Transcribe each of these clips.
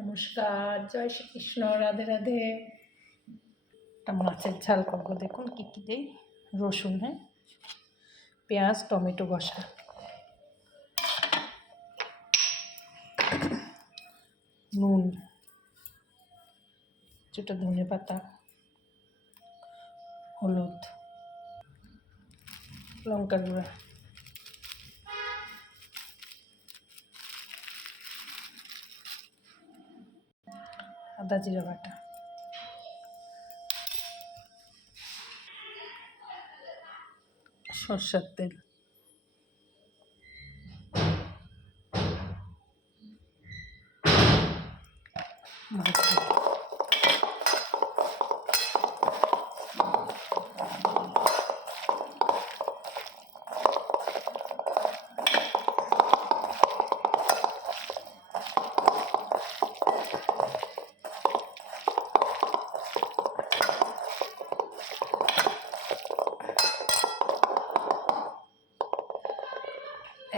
নমস্কার, জয় শ্রীকৃষ্ণ, রাধে রাধে। একটা মাছের ঝাল করবো, দেখুন কী কী দেই। রসুন, হ্যাঁ, পেঁয়াজ, টমেটো কষা, নুন, কিছুটা ধনে পাতা, হলুদ, লঙ্কার গুঁড়া, আদা জিরা বাটা, সরষের তেল,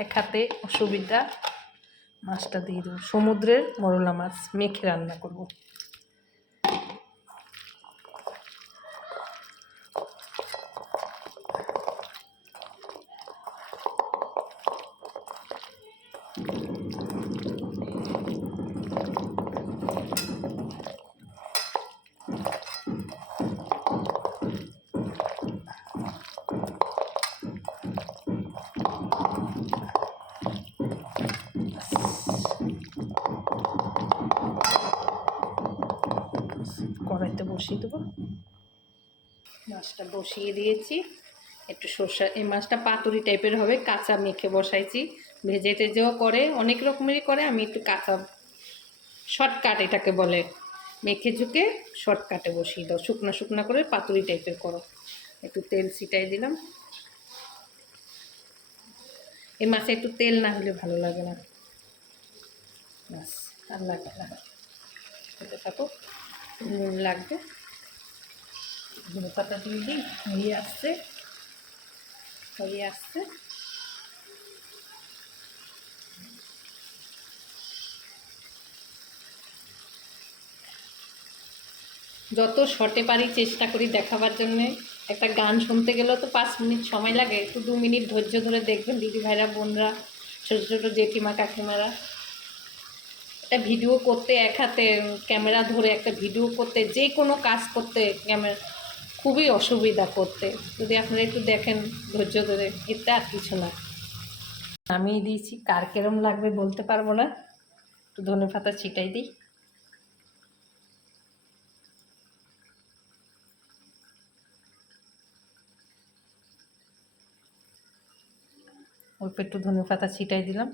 এক হাতে অসুবিধা, মাছটা দিয়ে দেবো। সমুদ্রের মরলা মাছ মেখে রান্না করব। কড়াইতে বসিয়ে দেবো। মাছটা বসিয়ে দিয়েছি। একটু সর্ষে, এই মাছটা পাতুরি টাইপের হবে, কাঁচা মেখে বসাইছি। ভেজে টেজেও করে, অনেক রকমেরই করে, আমি একটু কাঁচা শর্টকাট এটাকে বলে। মেখে ঝুঁকে শর্টকাটে বসিয়ে দাও, শুকনা শুকনা করে পাতুরি টাইপের করো। একটু তেল ছিটাই দিলাম। এই মাছে একটু তেল না হলে ভালো লাগে না। বাস, আর লাগবে না, খেতে থাকো। নুন লাগবে, ধনে পাতা দিয়ে দিই। হয়ে আসছে, হয়ে আসছে। যত শর্টে পারি চেষ্টা করি দেখাবার জন্যে। একটা গান শুনতে গেলেও তো 5 মিনিট সময় লাগে, একটু 2 মিনিট ধৈর্য ধরে দেখবেন দিদি ভাইরা, বোনরা, ছোটো ছোটো জেঠিমা কাকিমারা। একটা ভিডিও করতে, এক হাতে ক্যামেরা ধরে একটা ভিডিও করতে, যে কোনো কাজ করতে ক্যামেরা খুবই অসুবিধা করতে। যদি আপনারা একটু দেখেন ধৈর্য ধরে, এতে আর কিছু না। নামিয়ে দিয়েছি, কার কেরম লাগবে বলতে পারবো না। একটু ধনে পাতা ছিটাই দিই। অল্প একটু ধনে পাতা ছিটাই দিলাম।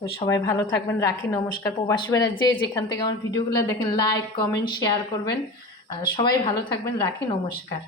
তো সবাই ভালো থাকবেন, রাখি, নমস্কার। প্রবাসী ভাইরা যে যেখান থেকে আমার ভিডিওগুলো দেখেন, লাইক, কমেন্ট, শেয়ার করবেন। আর সবাই ভালো থাকবেন, রাখি, নমস্কার।